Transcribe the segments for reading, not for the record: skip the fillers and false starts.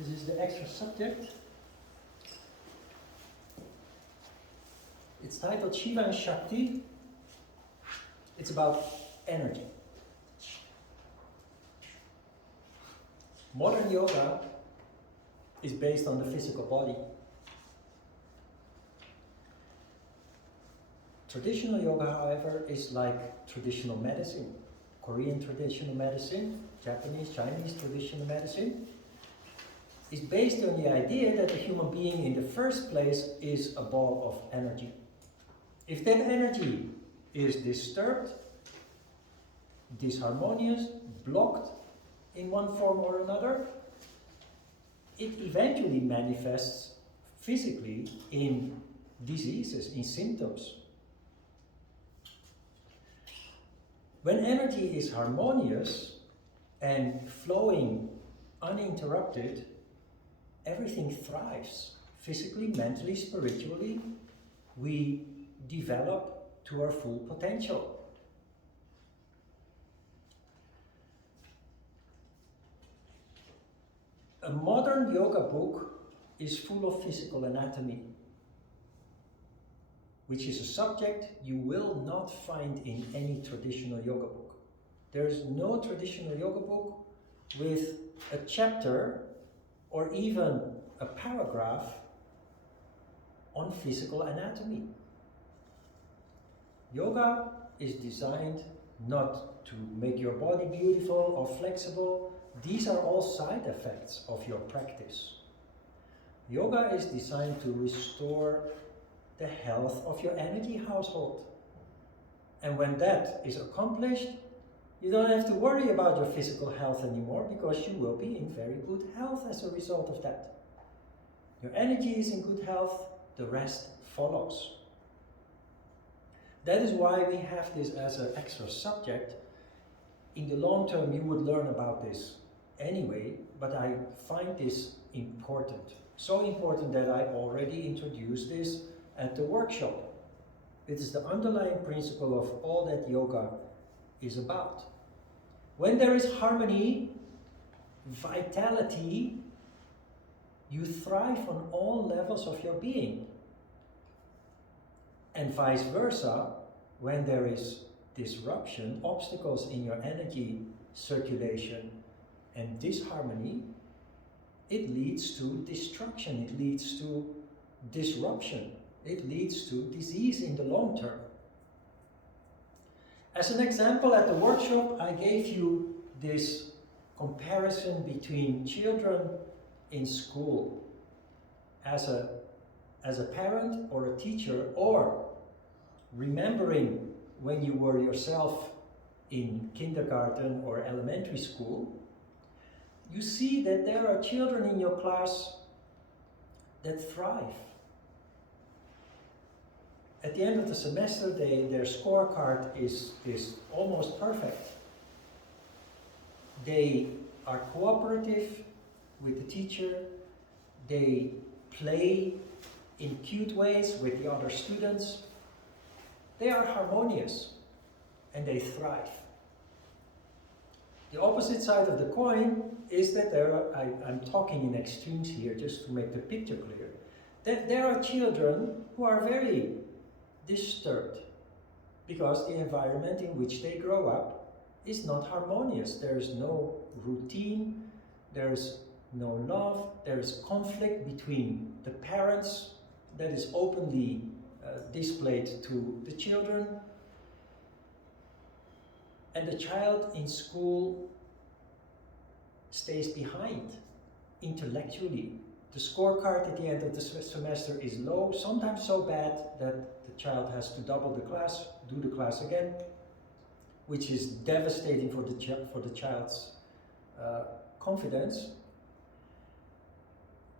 This is the extra subject. It's titled Shiva and Shakti. It's about energy. Modern yoga is based on the physical body. Traditional yoga, however, is like traditional medicine. Korean traditional medicine, Japanese, Chinese traditional medicine, is based on the idea that the human being in the first place is a ball of energy. If that energy is disturbed, disharmonious, blocked in one form or another, it eventually manifests physically in diseases, in symptoms. When energy is harmonious and flowing uninterrupted, everything thrives. Physically, mentally, spiritually, we develop to our full potential. A modern yoga book is full of physical anatomy, which is a subject you will not find in any traditional yoga book. There is no traditional yoga book with a chapter or even a paragraph on physical anatomy. Yoga is designed not to make your body beautiful or flexible. These are all side effects of your practice. Yoga is designed to restore the health of your energy household. And when that is accomplished, you don't have to worry about your physical health anymore, because you will be in very good health as a result of that. Your energy is in good health, the rest follows. That is why we have this as an extra subject. In the long term, you would learn about this anyway, but I find this important. So important that I already introduced this at the workshop. It is the underlying principle of all that yoga is about. When there is harmony, vitality, you thrive on all levels of your being. And vice versa, when there is disruption, obstacles in your energy circulation and disharmony, it leads to destruction, it leads to disruption. It leads to disease in the long term. As an example, at the workshop, I gave you this comparison between children in school. As a parent or a teacher, or remembering when you were yourself in kindergarten or elementary school, you see that there are children in your class that thrive. At the end of the semester, their scorecard is almost perfect. They are cooperative with the teacher. They play in cute ways with the other students. They are harmonious and they thrive. The opposite side of the coin is that I'm talking in extremes here just to make the picture clear, that there are children who are very disturbed because the environment in which they grow up is not harmonious. There is no routine, there is no love, there is conflict between the parents that is openly displayed to the children, and the child in school stays behind intellectually. The scorecard at the end of the semester is low, sometimes so bad that the child has to double the class, do the class again, which is devastating for the child's confidence.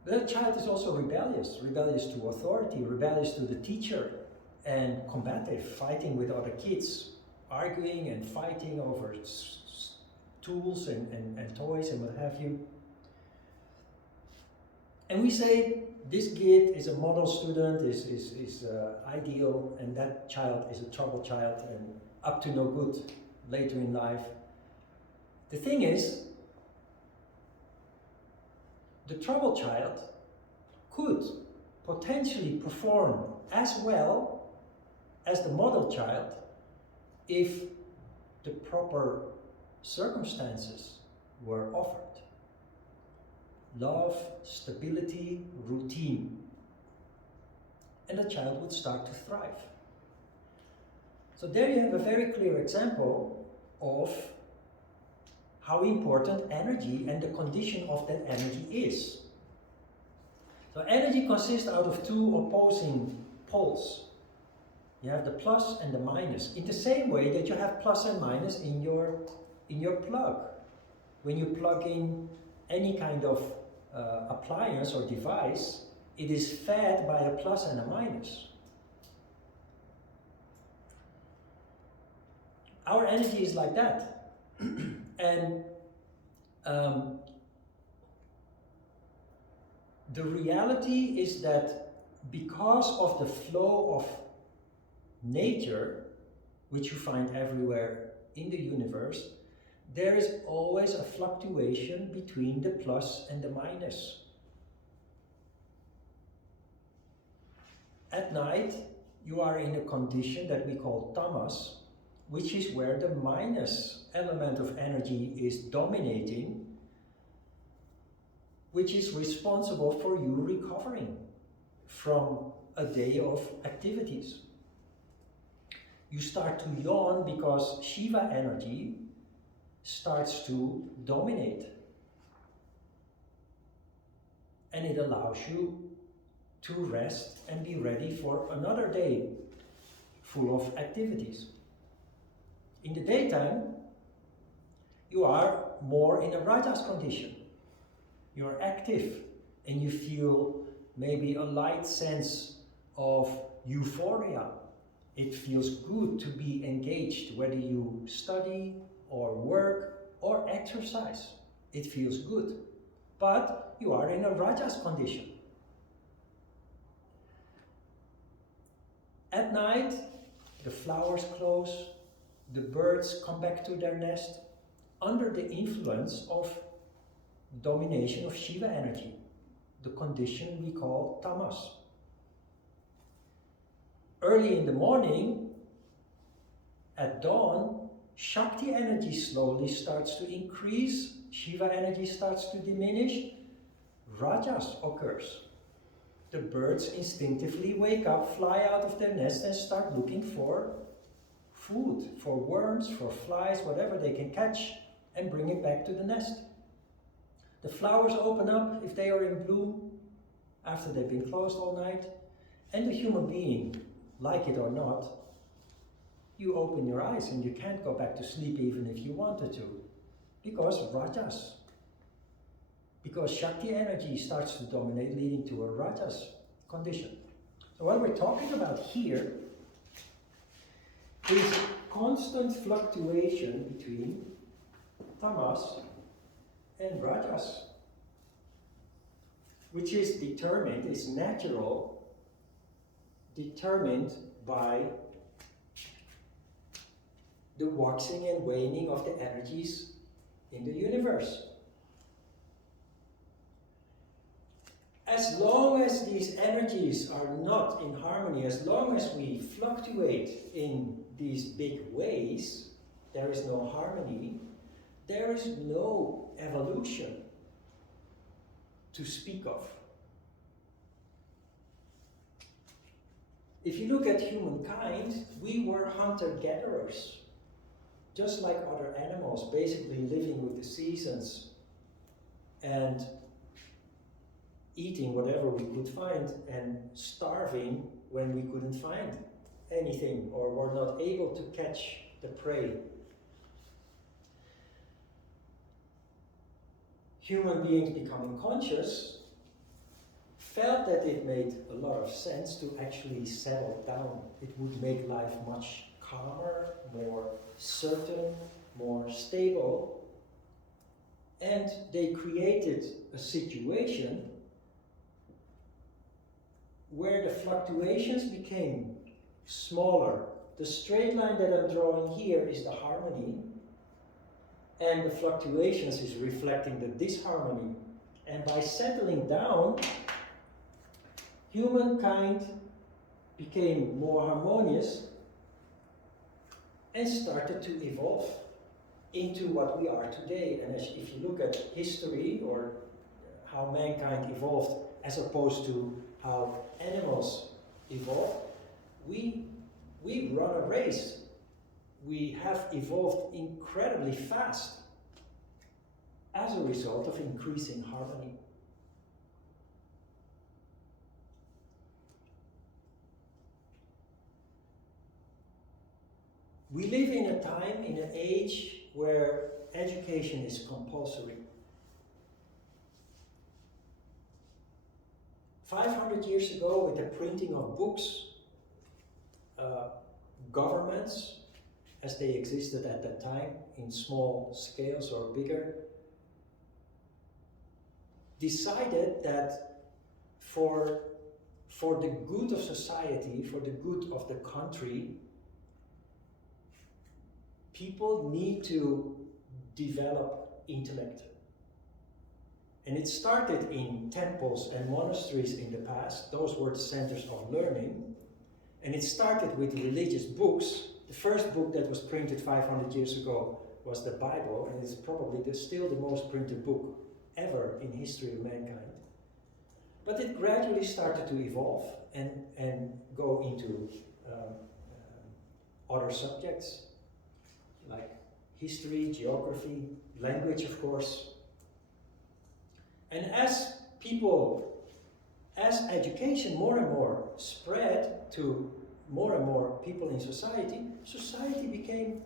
The child is also rebellious to authority, rebellious to the teacher, and combative, fighting with other kids, arguing and fighting over tools and toys and what have you. And we say this kid is a model student, is ideal, and that child is a troubled child and up to no good later in life. The thing is, the troubled child could potentially perform as well as the model child if the proper circumstances were offered. Love, stability, routine. And the child would start to thrive. So there you have a very clear example of how important energy and the condition of that energy is. So energy consists out of two opposing poles. You have the plus and the minus, in the same way that you have plus and minus in your plug. When you plug in any kind of appliance or device, it is fed by a plus and a minus. Our energy is like that. And the reality is that because of the flow of nature, which you find everywhere in the universe, there is always a fluctuation between the plus and the minus. At night, you are in a condition that we call tamas, which is where the minus element of energy is dominating, which is responsible for you recovering from a day of activities. You start to yawn because Shiva energy starts to dominate. And it allows you to rest and be ready for another day full of activities. In the daytime, you are more in a rajas condition. You're active and you feel maybe a light sense of euphoria. It feels good to be engaged, whether you study or work or exercise. It feels good. But you are in a rajas condition. At night, the flowers close, the birds come back to their nest under the influence of domination of Shiva energy, the condition we call tamas. Early in the morning, at dawn, Shakti energy slowly starts to increase, Shiva energy starts to diminish, rajas occurs. The birds instinctively wake up, fly out of their nest and start looking for food, for worms, for flies, whatever they can catch, and bring it back to the nest. The flowers open up if they are in bloom after they've been closed all night, and the human being, like it or not, you open your eyes and you can't go back to sleep even if you wanted to, because rajas. Because Shakti energy starts to dominate, leading to a rajas condition. So what we're talking about here is constant fluctuation between tamas and rajas, which is determined, is natural, determined by the waxing and waning of the energies in the universe. As long as these energies are not in harmony, as long as we fluctuate in these big ways, there is no harmony, there is no evolution to speak of. If you look at humankind, we were hunter-gatherers, just like other animals, basically living with the seasons and eating whatever we could find and starving when we couldn't find anything or were not able to catch the prey. Human beings becoming conscious felt that it made a lot of sense to actually settle down. It would make life much calmer, more certain, more stable. And they created a situation where the fluctuations became smaller. The straight line that I'm drawing here is the harmony, and the fluctuations is reflecting the disharmony. And by settling down, humankind became more harmonious and started to evolve into what we are today. And if you look at history or how mankind evolved as opposed to how animals evolved, we run a race. We have evolved incredibly fast as a result of increasing harmony. We live in a time, in an age where education is compulsory. 500 years ago, with the printing of books, governments, as they existed at that time, in small scales or bigger, decided that for the good of society, for the good of the country, people need to develop intellect. And it started in temples and monasteries in the past. Those were the centers of learning. And it started with religious books. The first book that was printed 500 years ago was the Bible, and it's probably still the most printed book ever in history of mankind. But it gradually started to evolve and go into other subjects, like history, geography, language, of course. And as education more and more spread to more and more people in society, society became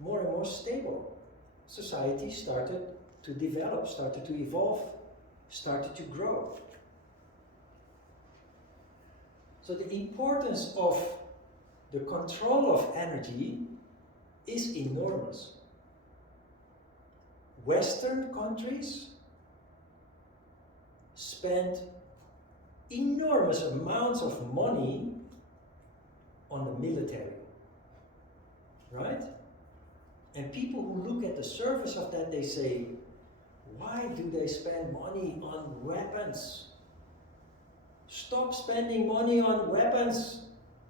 more and more stable. Society started to develop, started to evolve, started to grow. So the importance of the control of energy is enormous. Western countries spend enormous amounts of money on the military, right? And people who look at the surface of that, they say, why do they spend money on weapons? Stop spending money on weapons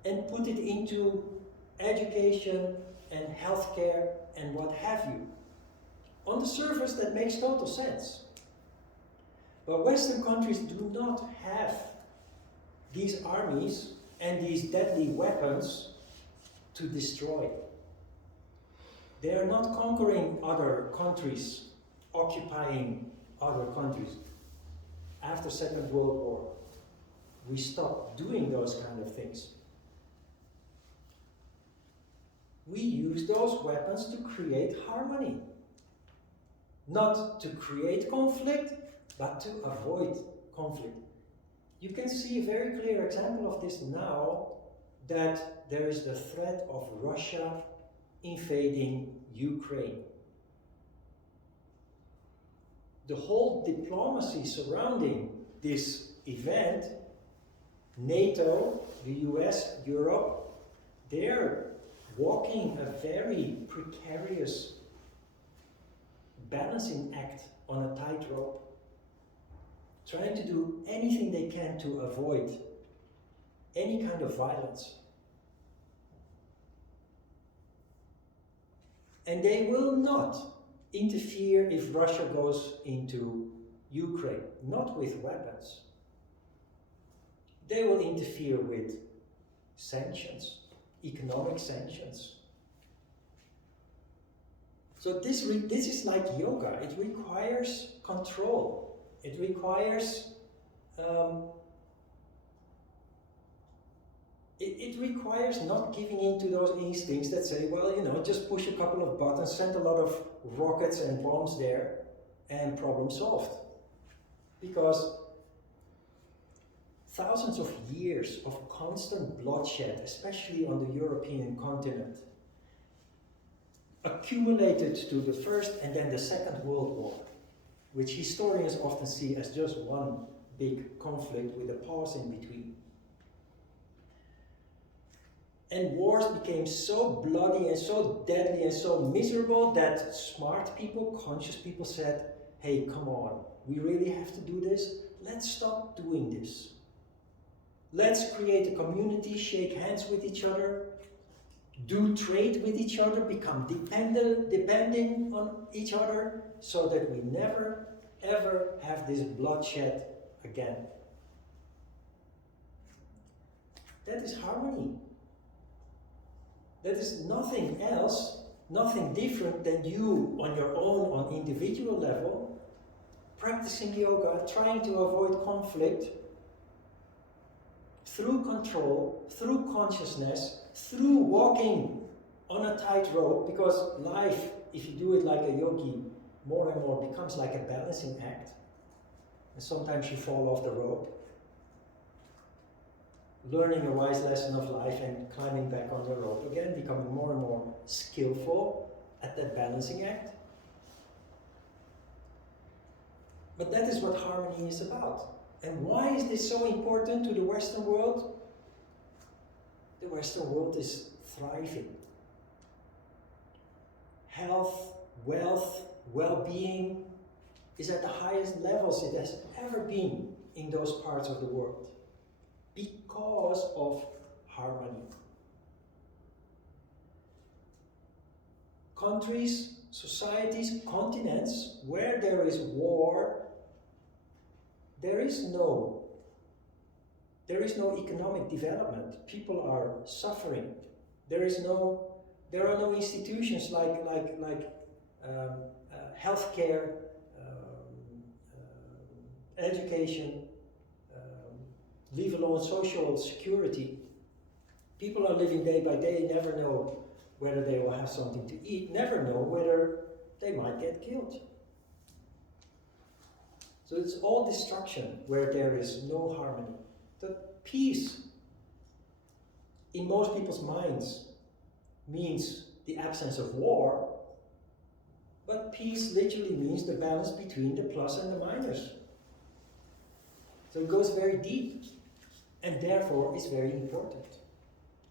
and put it into education and healthcare and what have you. On the surface, that makes total sense. But Western countries do not have these armies and these deadly weapons to destroy. They are not conquering other countries, occupying other countries. After Second World War, we stopped doing those kind of things. We use those weapons to create harmony. Not to create conflict, but to avoid conflict. You can see a very clear example of this now, that there is the threat of Russia invading Ukraine. The whole diplomacy surrounding this event, NATO, the US, Europe, they're walking a very precarious balancing act on a tightrope, trying to do anything they can to avoid any kind of violence. And they will not interfere if Russia goes into Ukraine, not with weapons. They will interfere with sanctions, economic sanctions. So this is like yoga. It requires control. It requires it requires not giving in to those instincts that say, well, just push a couple of buttons, send a lot of rockets and bombs there, and problem solved. Because thousands of years of constant bloodshed, especially on the European continent, accumulated to the First and then the Second World War, which historians often see as just one big conflict with a pause in between. And wars became so bloody and so deadly and so miserable that smart people, conscious people said, hey, come on, we really have to do this? Let's stop doing this. Let's create a community, shake hands with each other, do trade with each other, become depending on each other, so that we never ever have this bloodshed again. That is harmony. That is nothing else, nothing different than you on your own, on individual level, practicing yoga, trying to avoid conflict, through control, through consciousness, through walking on a tightrope, because life, if you do it like a yogi, more and more becomes like a balancing act. And sometimes you fall off the rope. Learning a wise lesson of life and climbing back on the rope again, becoming more and more skillful at that balancing act. But that is what harmony is about. And why is this so important to the Western world? The Western world is thriving. Health, wealth, well-being is at the highest levels it has ever been in those parts of the world because of harmony. Countries, societies, continents where there is war, there is no economic development. People are suffering. There are no institutions like healthcare, education, leave alone social security. People are living day by day, never know whether they will have something to eat, never know whether they might get killed. So it's all destruction where there is no harmony. The peace in most people's minds means the absence of war, but peace literally means the balance between the plus and the minus. So it goes very deep, and therefore is very important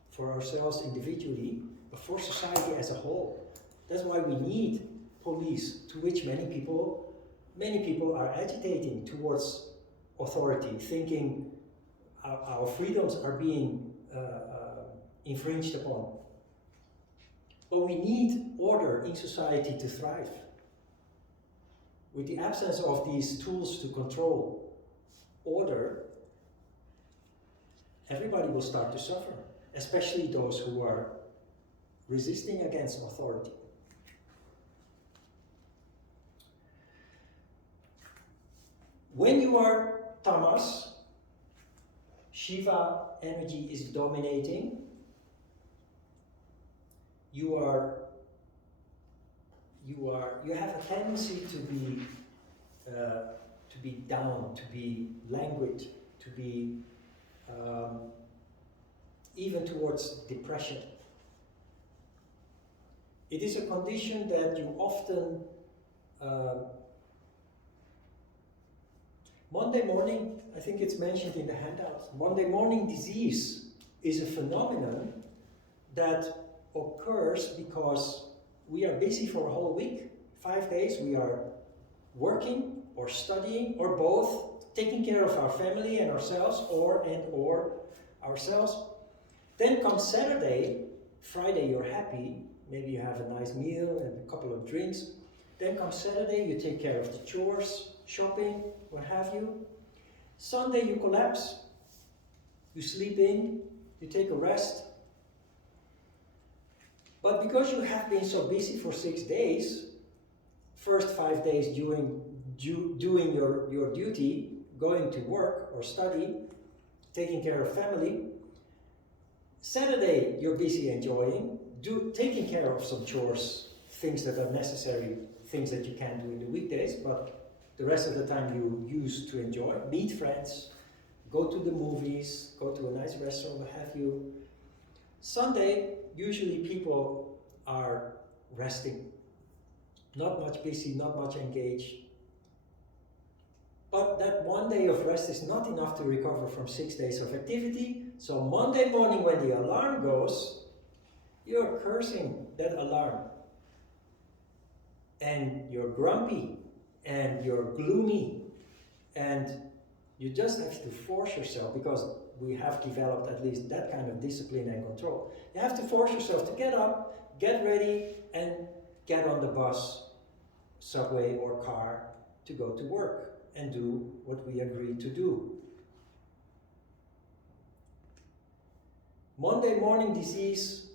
for ourselves individually, but for society as a whole. That's why we need police, to which many people are agitating towards authority, thinking our freedoms are being infringed upon. But we need order in society to thrive. With the absence of these tools to control order, everybody will start to suffer, especially those who are resisting against authority. When you are tamas, Shiva energy is dominating, you have a tendency to be down, to be languid, to be even towards depression. It is a condition that you often Monday morning, I think it's mentioned in the handout, Monday morning disease is a phenomenon that occurs because we are busy for a whole week, 5 days, we are working or studying or both, taking care of our family and ourselves or ourselves. Then comes Saturday, Friday you're happy, maybe you have a nice meal and a couple of drinks. Then comes Saturday, you take care of the chores, shopping, what have you. Sunday you collapse, you sleep in, you take a rest. But because you have been so busy for 6 days, first 5 days doing your duty, going to work or study, taking care of family. Saturday you're busy enjoying, taking care of some chores, things that are necessary, things that you can't do in the weekdays, but the rest of the time you use to enjoy, meet friends, go to the movies, go to a nice restaurant, what have you. Sunday, usually people are resting, not much busy, not much engaged. But that 1 day of rest is not enough to recover from 6 days of activity. So Monday morning when the alarm goes, you're cursing that alarm. And you're grumpy and you're gloomy, and you just have to force yourself, because we have developed at least that kind of discipline and control. You have to force yourself to get up, get ready, and get on the bus, subway, or car to go to work and do what we agreed to do. Monday morning disease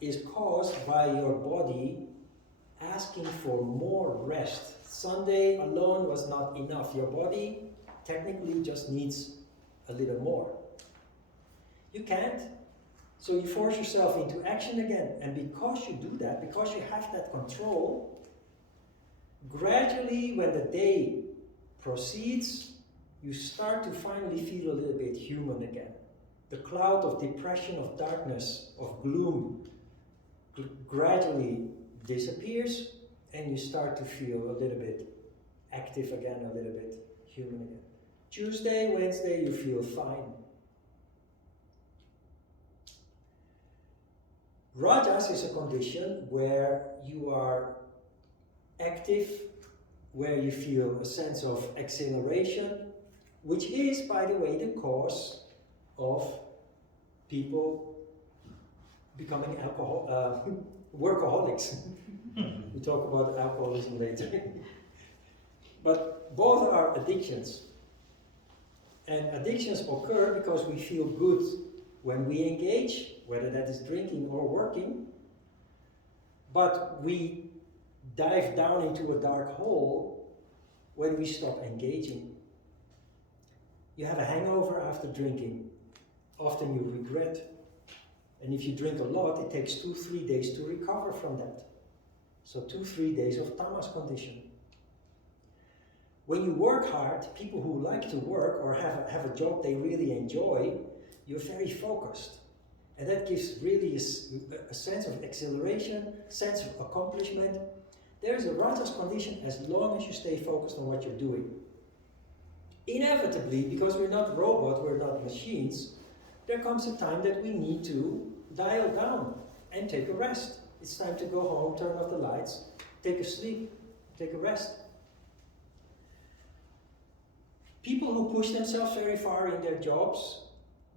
is caused by your body asking for more rest. Sunday alone was not enough. Your body technically just needs a little more. You can't, so you force yourself into action again. And because you do that, because you have that control, gradually when the day proceeds, you start to finally feel a little bit human again. The cloud of depression, of darkness, of gloom gradually disappears, and you start to feel a little bit active again, a little bit human again. Tuesday, Wednesday, you feel fine. Rajas is a condition where you are active, where you feel a sense of exhilaration, which is, by the way, the cause of people becoming workaholics. We talk about alcoholism later. But both are addictions. And addictions occur because we feel good when we engage, whether that is drinking or working, but we dive down into a dark hole when we stop engaging. You have a hangover after drinking. Often you regret. And if you drink a lot, it takes 2-3 days to recover from that. So 2-3 days of tamas condition. When you work hard, people who like to work or have a job they really enjoy, you're very focused. And that gives really a sense of exhilaration, sense of accomplishment. There is a rajas condition as long as you stay focused on what you're doing. Inevitably, because we're not robots, we're not machines, there comes a time that we need to dial down and take a rest. It's time to go home, turn off the lights, take a sleep, take a rest. People who push themselves very far in their jobs,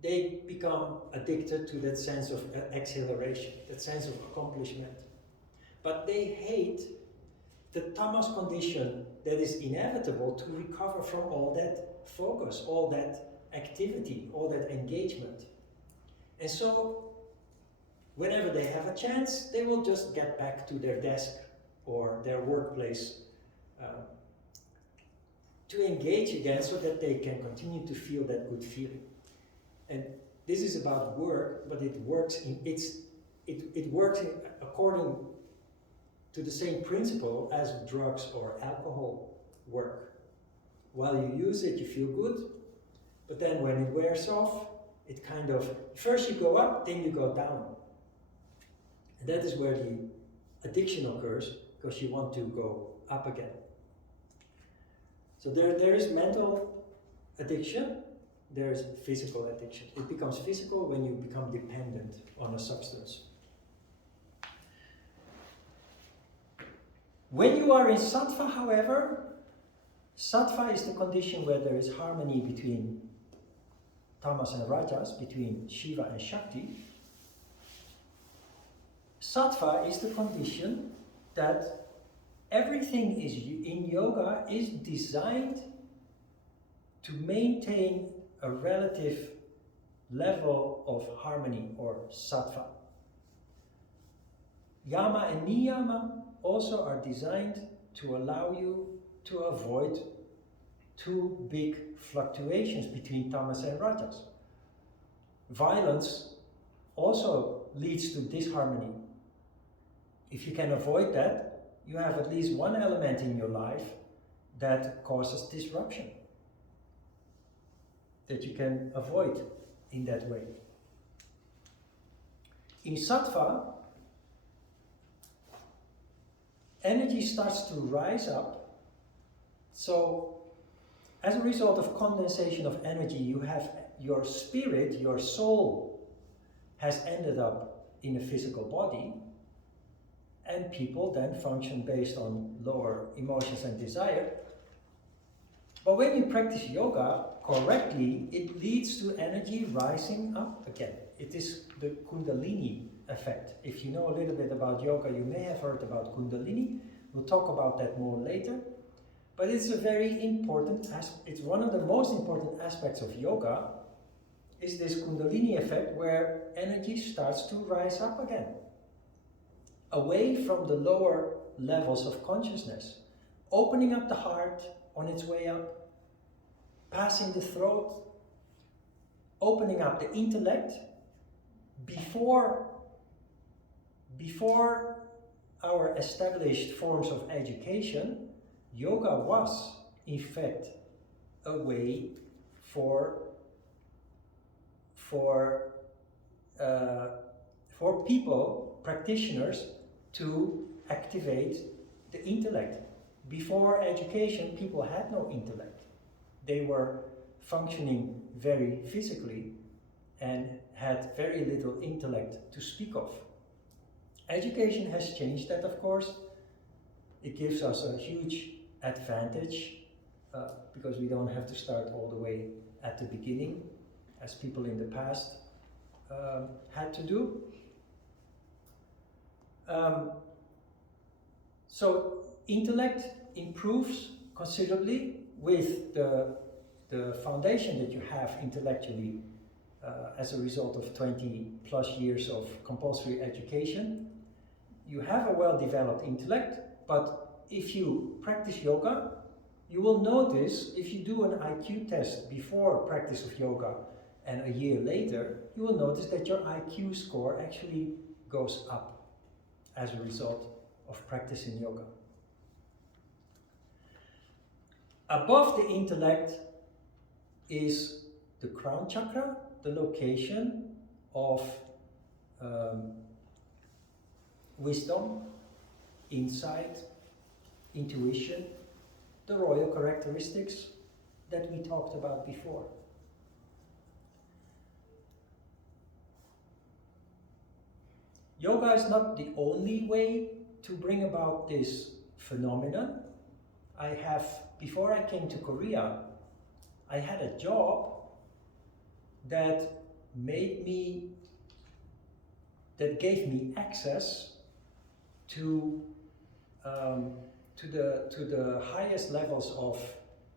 they become addicted to that sense of exhilaration, that sense of accomplishment. But they hate the tamas condition that is inevitable to recover from all that focus, all that activity, all that engagement. And so, whenever they have a chance, they will just get back to their desk or their workplace to engage again so that they can continue to feel that good feeling. And this is about work, but it works according to the same principle as drugs or alcohol work. While you use it, you feel good, but then when it wears off, it kind of, first you go up, then you go down. And that is where the addiction occurs, because you want to go up again. So there is mental addiction, there is physical addiction. It becomes physical when you become dependent on a substance. When you are in sattva, however, sattva is the condition where there is harmony between tamas and rajas, between Shiva and Shakti. Sattva is the condition that everything in yoga is designed to maintain a relative level of harmony, or sattva. Yama and niyama also are designed to allow you to avoid too big fluctuations between tamas and rajas. Violence also leads to disharmony. If you can avoid that, you have at least one element in your life that causes disruption, that you can avoid in that way. In sattva, energy starts to rise up. So, as a result of condensation of energy, you have your spirit, your soul, has ended up in a physical body. and people then function based on lower emotions and desire. But when you practice yoga correctly, it leads to energy rising up again. It is the Kundalini effect. If you know a little bit about yoga, you may have heard about Kundalini. We'll talk about that more later. But it's a very important it's one of the most important aspects of yoga, is this Kundalini effect, where energy starts to rise up again, away from the lower levels of consciousness, opening up the heart on its way up, passing the throat, opening up the intellect. Before our established forms of education, yoga was, in fact, a way for people, practitioners, to activate the intellect. Before education, people had no intellect. They were functioning very physically and had very little intellect to speak of. Education has changed that, of course. It gives us a huge advantage because we don't have to start all the way at the beginning, as people in the past had to do. So intellect improves considerably with the foundation that you have intellectually as a result of 20 plus years of compulsory education. You have a well-developed intellect, but if you practice yoga, you will notice, if you do an IQ test before practice of yoga and a year later, you will notice that your IQ score actually goes up as a result of practicing yoga. Above the intellect is the Crown Chakra, the location of wisdom, insight, intuition, the royal characteristics that we talked about before. Yoga is not the only way to bring about this phenomenon. Before I came to Korea, I had a job that gave me access to the highest levels of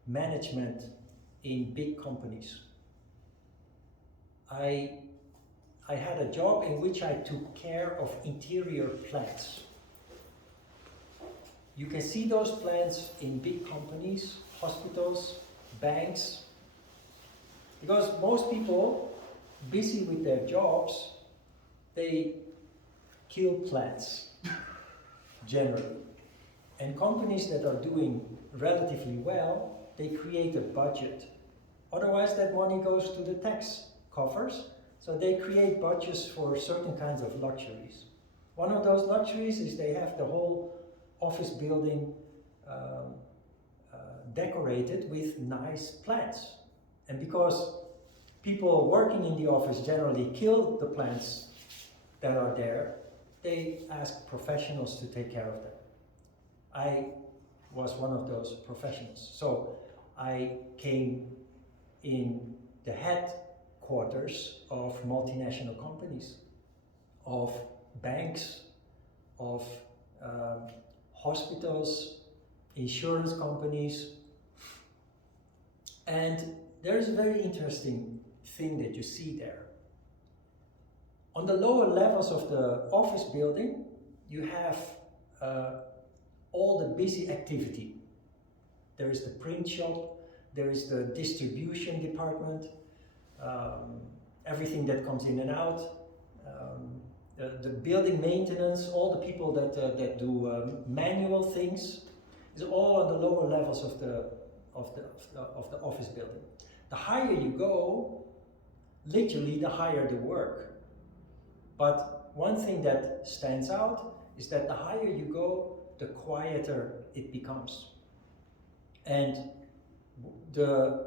management in big companies. I had a job in which I took care of interior plants. You can see those plants in big companies, hospitals, banks, because most people busy with their jobs, they kill plants, generally. And companies that are doing relatively well, they create a budget. Otherwise that money goes to the tax coffers, so they create budgets for certain kinds of luxuries. One of those luxuries is they have the whole office building decorated with nice plants. And because people working in the office generally kill the plants that are there, they ask professionals to take care of them. I was one of those professionals. So I came in the headquarters of multinational companies, of banks, of hospitals, insurance companies. And there is a very interesting thing that you see there. On the lower levels of the office building, you have all the busy activity. There is the print shop, there is the distribution department, everything that comes in and out, the building maintenance, all the people that do manual things, is all on the lower levels of the office building. The higher you go, literally the higher the work. But one thing that stands out is that the higher you go, the quieter it becomes. And the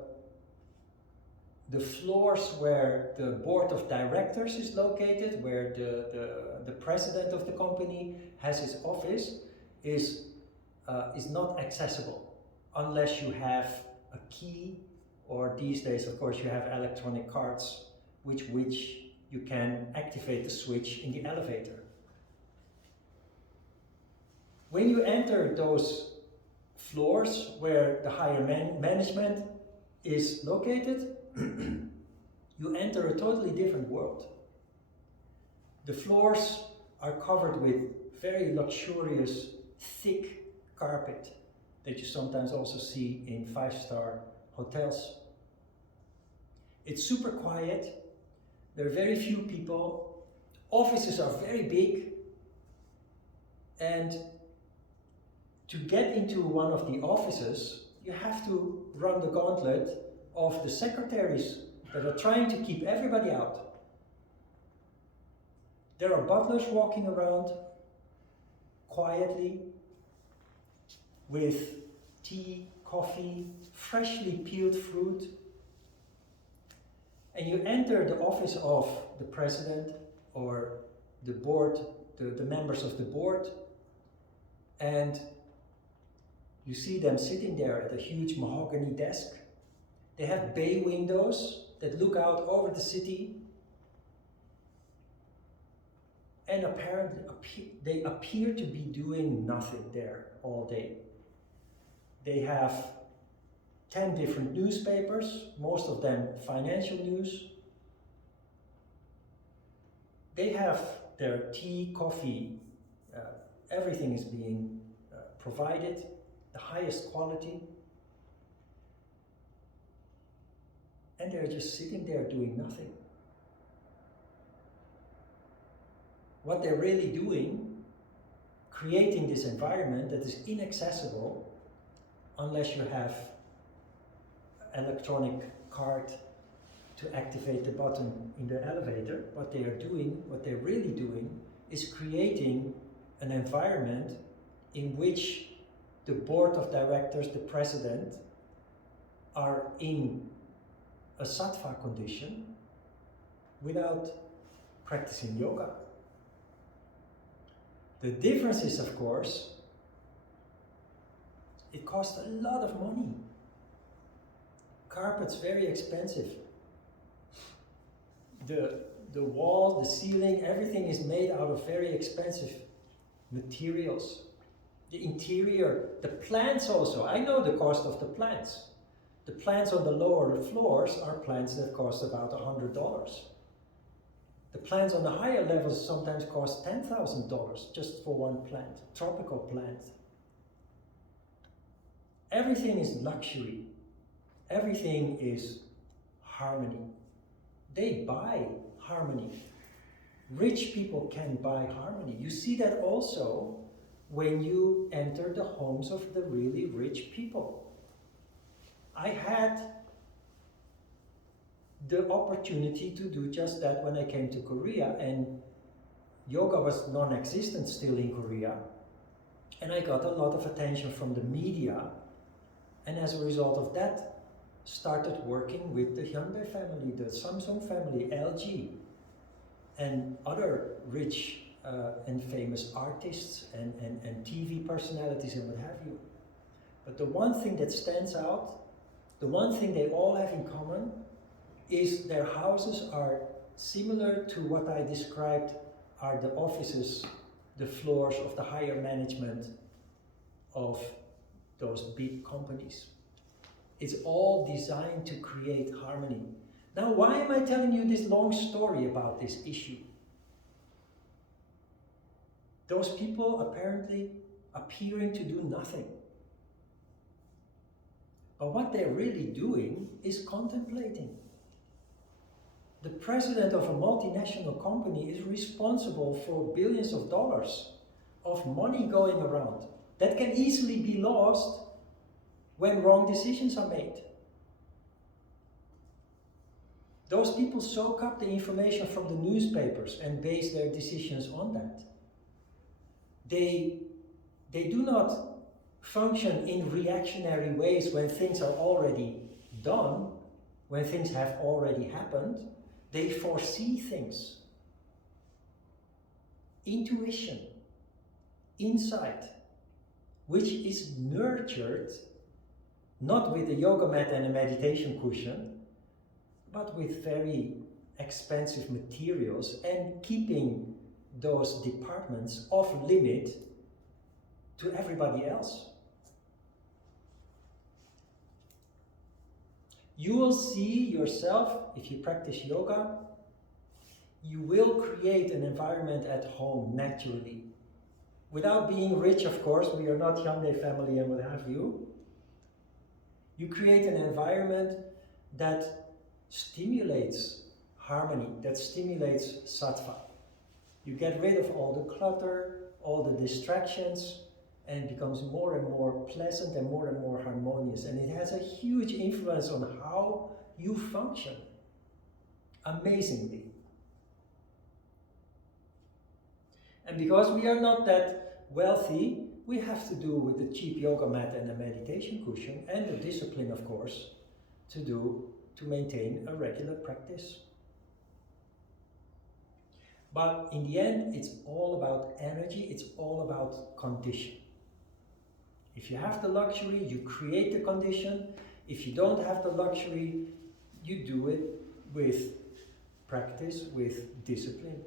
the floors where the board of directors is located, where the president of the company has his office, is not accessible unless you have a key, or these days, of course, you have electronic cards which you can activate the switch in the elevator. When you enter those floors where the higher management is located, you enter a totally different world. The floors are covered with very luxurious, thick carpet that you sometimes also see in 5-star hotels. It's super quiet. There are very few people. Offices are very big. And to get into one of the offices, you have to run the gauntlet of the secretaries that are trying to keep everybody out. There are butlers walking around quietly with tea, coffee, freshly peeled fruit. And you enter the office of the president or the board, the members of the board, and you see them sitting there at a huge mahogany desk. They have bay windows that look out over the city. And apparently, they appear to be doing nothing there all day. They have 10 different newspapers, most of them financial news. They have their tea, coffee, everything is being provided, the highest quality. And they're just sitting there doing nothing. What they're really doing, creating this environment that is inaccessible unless you have electronic card to activate the button in the elevator. What they're really doing is creating an environment in which the board of directors, the president, are in a sattva condition without practicing yoga. The difference is, of course, it costs a lot of money. Carpet's very expensive. The wall, the ceiling, everything is made out of very expensive materials. The interior, the plants also. I know the cost of the plants. The plants on the lower floors are plants that cost about $100. The plants on the higher levels sometimes cost $10,000 just for one plant, tropical plant. Everything is luxury. Everything is harmony. They buy harmony. Rich people can buy harmony. You see that also when you enter the homes of the really rich people. I had the opportunity to do just that when I came to Korea, and yoga was non-existent still in Korea, and I got a lot of attention from the media, and as a result of that started working with the Hyundai family, the Samsung family, LG, and other rich and famous artists and TV personalities and what have you. But the one thing that stands out, the one thing they all have in common, is their houses are similar to what I described are the offices, the floors of the higher management of those big companies. It's all designed to create harmony. Now, why am I telling you this long story about this issue? Those people apparently appearing to do nothing. But what they're really doing is contemplating. The president of a multinational company is responsible for billions of dollars of money going around that can easily be lost when wrong decisions are made. Those people soak up the information from the newspapers and base their decisions on that. They do not function in reactionary ways when things are already done. when things have already happened, they foresee things. Intuition, insight, which is nurtured not with a yoga mat and a meditation cushion, but with very expensive materials and keeping those departments off limit to everybody else. You will see yourself, if you practice yoga, you will create an environment at home naturally. Without being rich, of course, we are not Hyundai family and what have you. You create an environment that stimulates harmony, that stimulates sattva. You get rid of all the clutter, all the distractions, and it becomes more and more pleasant and more harmonious. And it has a huge influence on how you function. Amazingly. And because we are not that wealthy, we have to do with the cheap yoga mat and the meditation cushion and the discipline, of course, to maintain a regular practice. But in the end, it's all about energy, it's all about condition. If you have the luxury, you create the condition. If you don't have the luxury, you do it with practice, with discipline.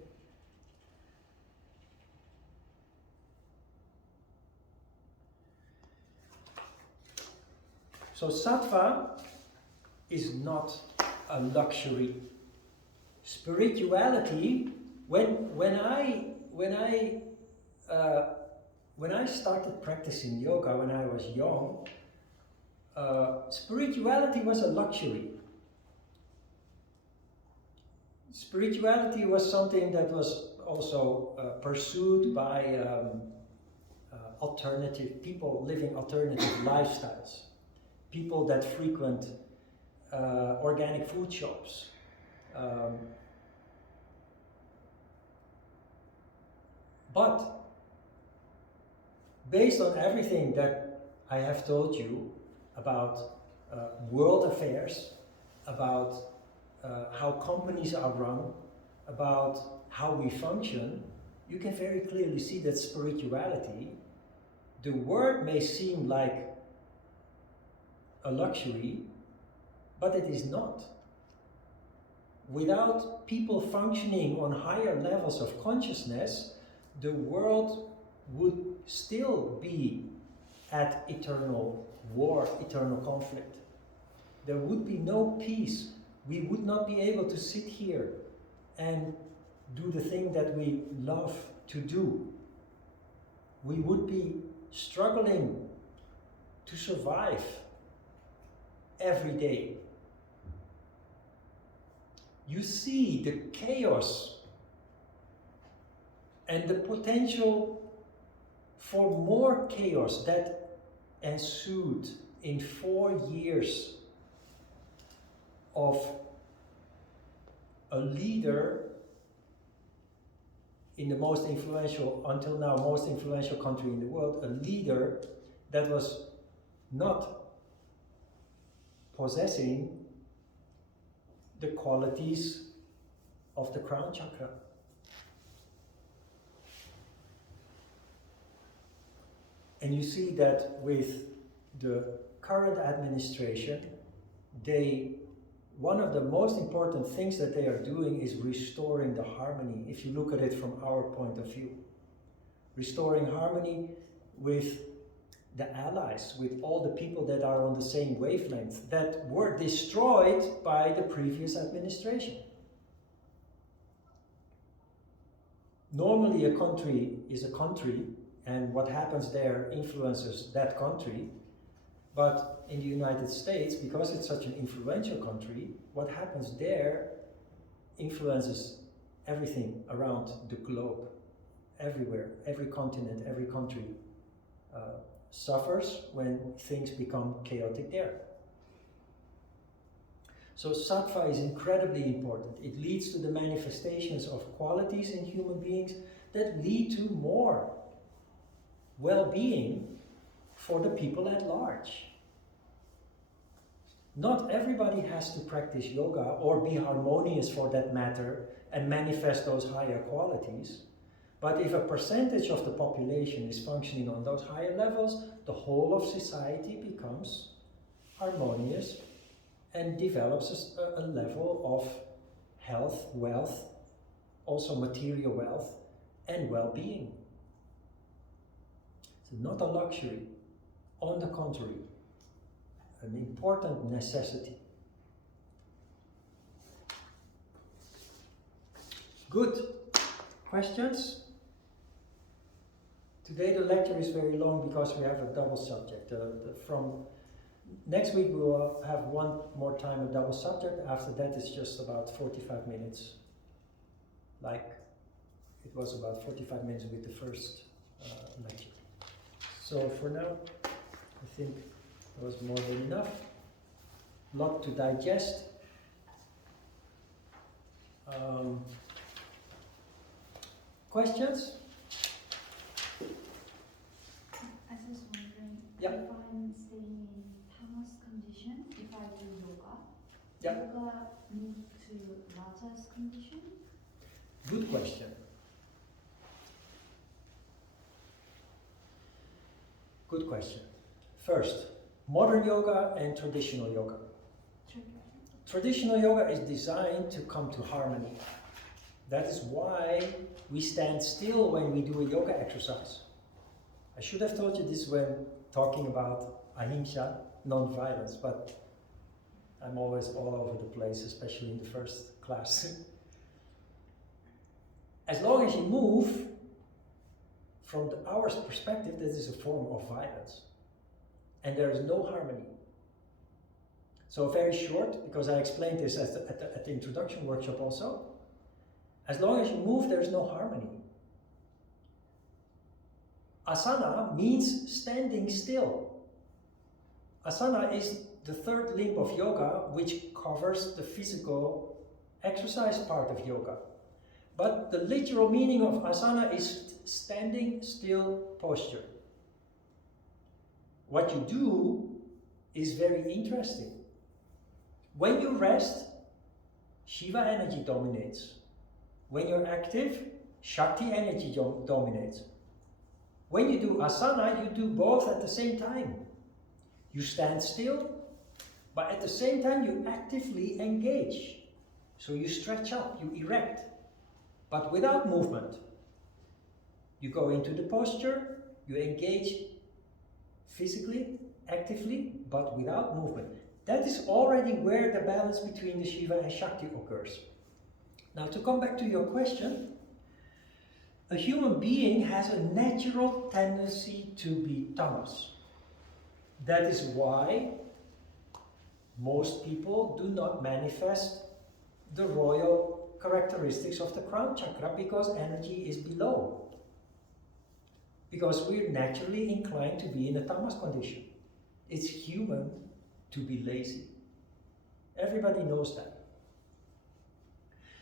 So sattva is not a luxury. Spirituality, when I started practicing yoga when I was young, spirituality was a luxury. Spirituality was something that was also pursued by alternative people living alternative lifestyles. People that frequent organic food shops. But based on everything that I have told you about world affairs, about how companies are run, about how we function, you can very clearly see that spirituality, the word may seem like a luxury, but it is not. Without people functioning on higher levels of consciousness, the world would still be at eternal war, eternal conflict. There would be no peace. We would not be able to sit here and do the thing that we love to do. We would be struggling to survive every day. You see the chaos and the potential for more chaos that ensued in 4 years of a leader in the most influential, until now, most influential country in the world, a leader that was not possessing the qualities of the Crown Chakra. And you see that with the current administration, one of the most important things that they are doing is restoring the harmony, if you look at it from our point of view. Restoring harmony with the allies, with all the people that are on the same wavelength, that were destroyed by the previous administration. Normally a country is a country, and what happens there influences that country. But in the United States, because it's such an influential country, what happens there influences everything around the globe. Everywhere, every continent, every country suffers when things become chaotic there. So sattva is incredibly important. It leads to the manifestations of qualities in human beings that lead to more well-being for the people at large. Not everybody has to practice yoga or be harmonious for that matter and manifest those higher qualities. But if a percentage of the population is functioning on those higher levels, the whole of society becomes harmonious and develops a level of health, wealth, also material wealth, and well-being. It's not a luxury, on the contrary, an important necessity. Good. Questions? Today the lecture is very long because we have a double subject. From next week we will have one more time a double subject. After that it's just about 45 minutes. Like it was about 45 minutes with the first lecture. So for now, I think that was more than enough. Lot to digest. Questions? I was just wondering, Yeah. if I'm staying in tamas condition, if I do yoga, Yeah. yoga move to rajas condition? Good question. Good question. First, modern yoga and traditional yoga. Traditional yoga is designed to come to harmony. That is why we stand still when we do a yoga exercise. I should have told you this when talking about ahimsa, non-violence, but I'm always all over the place, especially in the first class. As long as you move, from our perspective, this is a form of violence. And there is no harmony. So very short, because I explained this at the introduction workshop also. As long as you move, there is no harmony. Asana means standing still. Asana is the third limb of yoga, which covers the physical exercise part of yoga. But the literal meaning of asana is standing still posture. What you do is very interesting. When you rest, Shiva energy dominates. When you're active, Shakti energy dominates. When you do asana, you do both at the same time. You stand still, but at the same time you actively engage. So you stretch up, you erect, but without movement. You go into the posture, you engage physically, actively, but without movement. That is already where the balance between the Shiva and Shakti occurs. Now to come back to your question, a human being has a natural tendency to be tamas. That is why most people do not manifest the royal characteristics of the Crown Chakra because energy is below. Because we're naturally inclined to be in a tamas condition. It's human to be lazy. Everybody knows that.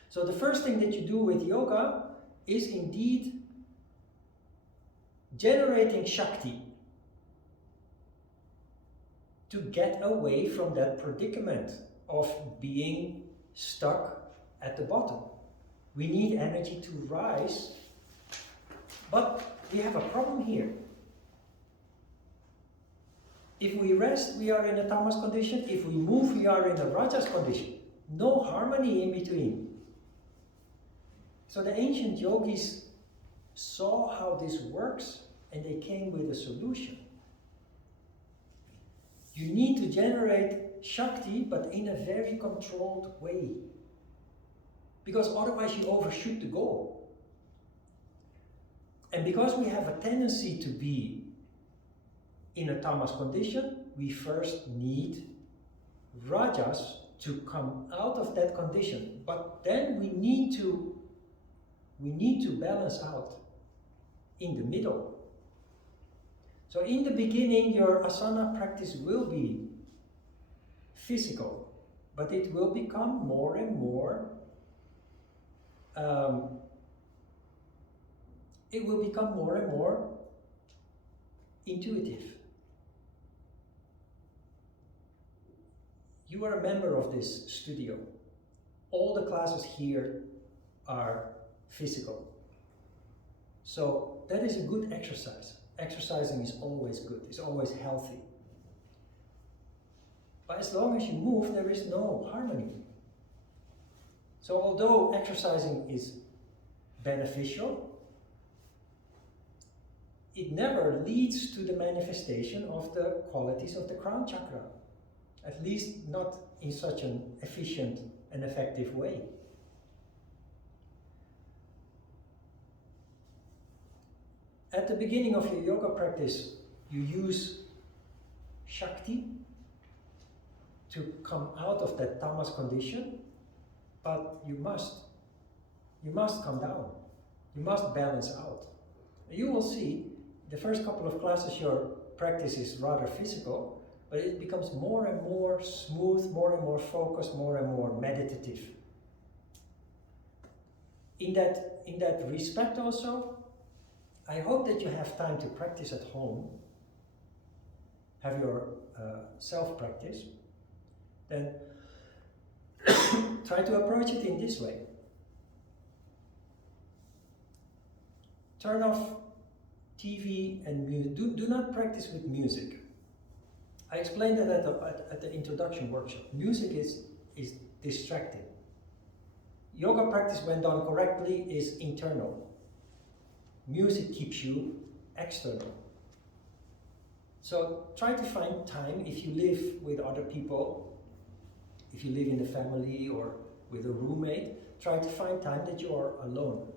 So the first thing that you do with yoga is indeed generating Shakti to get away from that predicament of being stuck at the bottom. We need energy to rise, but we have a problem here. If we rest, we are in a tamas condition. If we move, we are in a rajas condition. No harmony in between. So the ancient yogis saw how this works and they came with a solution. You need to generate Shakti, but in a very controlled way. Because otherwise you overshoot the goal. And because we have a tendency to be in a tamas condition, we first need rajas to come out of that condition. But then we need to balance out in the middle. So in the beginning, your asana practice will be physical, but it will become more and more intuitive. You are a member of this studio. All the classes here are physical. So that is a good exercise. Exercising is always good, it's always healthy. But as long as you move, there is no harmony. So although exercising is beneficial, it never leads to the manifestation of the qualities of the Crown Chakra. At least not in such an efficient and effective way. At the beginning of your yoga practice, you use Shakti to come out of that tamas condition, but you must come down. You must balance out. You will see, the first couple of classes your practice is rather physical, but it becomes more and more smooth, more and more focused, more and more meditative. In that respect also, I hope that you have time to practice at home, have your self-practice, then try to approach it in this way. Turn off TV and music. Do not practice with music. I explained that at the introduction workshop. Music is distracting. Yoga practice, when done correctly, is internal. Music keeps you external. So try to find time, if you live with other people, if you live in a family or with a roommate, try to find time that you are alone.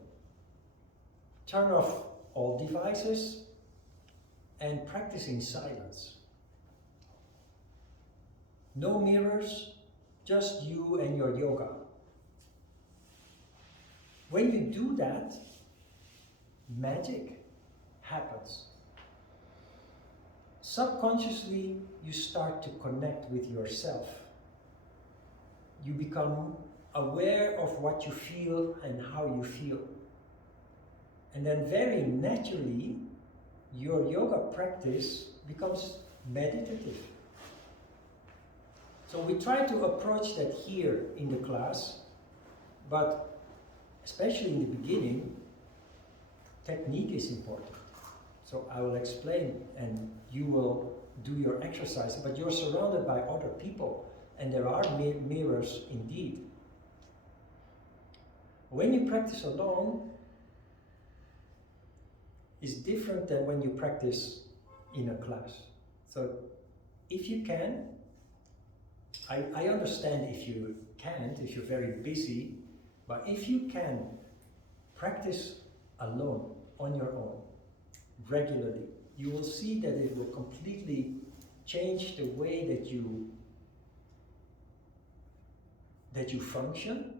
Turn off all devices and practice in silence. No mirrors, just you and your yoga. When you do that, magic happens. Subconsciously, you start to connect with yourself. You become aware of what you feel and how you feel. And then very naturally, your yoga practice becomes meditative. So we try to approach that here in the class, but especially in the beginning, technique is important. So I will explain and you will do your exercise, but you're surrounded by other people and there are mirrors indeed. When you practice alone, it's different than when you practice in a class. So if you can, I understand if you can't, if you're very busy, but if you can, practice alone, on your own, regularly. You will see that it will completely change the way that you function,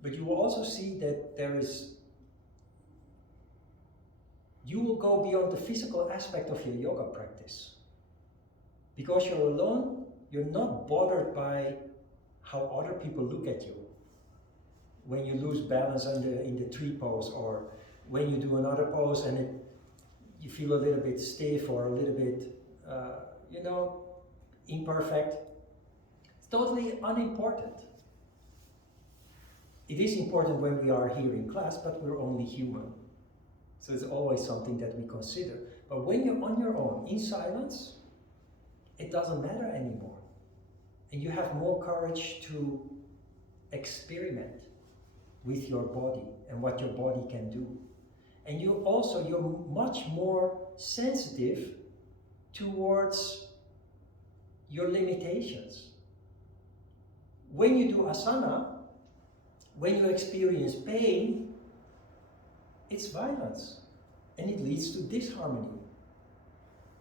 but you will also see that you will go beyond the physical aspect of your yoga practice. Because you're alone, you're not bothered by how other people look at you. When you lose balance in the tree pose, or when you do another pose and you feel a little bit stiff or a little bit, imperfect. It's totally unimportant. It is important when we are here in class, but we're only human. So it's always something that we consider. But when you're on your own, in silence, it doesn't matter anymore. And you have more courage to experiment with your body and what your body can do. And you're much more sensitive towards your limitations. When you do asana, when you experience pain, it's violence and it leads to disharmony.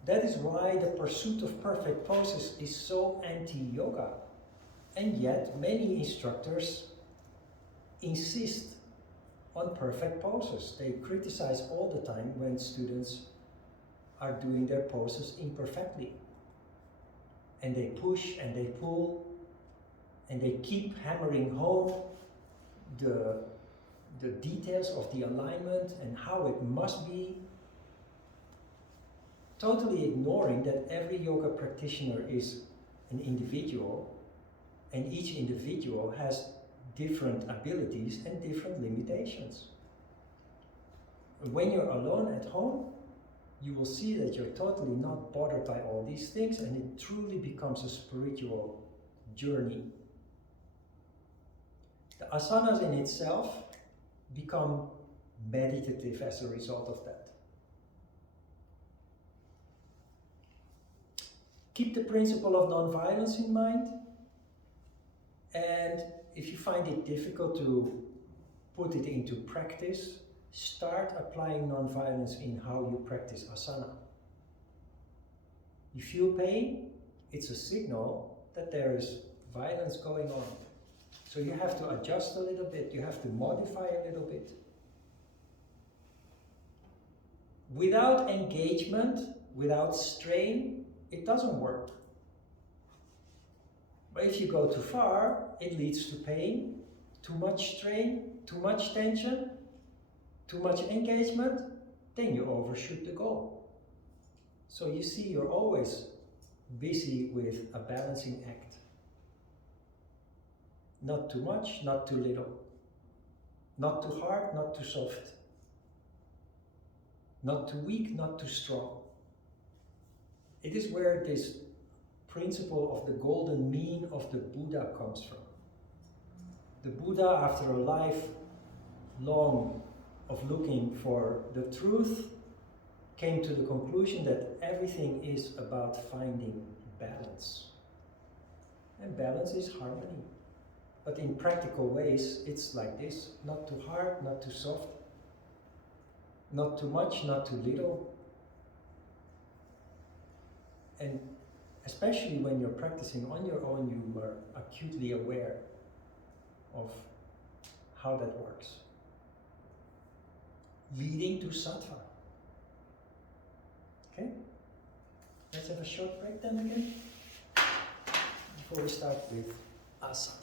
That is why the pursuit of perfect poses is so anti-yoga. And yet many instructors insist on perfect poses. They criticize all the time when students are doing their poses imperfectly. And they push and they pull and they keep hammering home the details of the alignment and how it must be, totally ignoring that every yoga practitioner is an individual, and each individual has different abilities and different limitations. When you're alone at home, you will see that you're totally not bothered by all these things, and it truly becomes a spiritual journey. The asanas in itself become meditative as a result of that. Keep the principle of non-violence in mind, and if you find it difficult to put it into practice, start applying non-violence in how you practice asana. You feel pain, it's a signal that there is violence going on. So you have to adjust a little bit, you have to modify a little bit. Without engagement, without strain, it doesn't work. But if you go too far, it leads to pain, too much strain, too much tension, too much engagement, then you overshoot the goal. So you see, you're always busy with a balancing act. Not too much, not too little. Not too hard, not too soft. Not too weak, not too strong. It is where this principle of the golden mean of the Buddha comes from. The Buddha, after a life long of looking for the truth, came to the conclusion that everything is about finding balance. And balance is harmony. But in practical ways, it's like this: not too hard, not too soft, not too much, not too little. And especially when you're practicing on your own, you are acutely aware of how that works, leading to sattva. Okay? Let's have a short break then again, before we start with asana.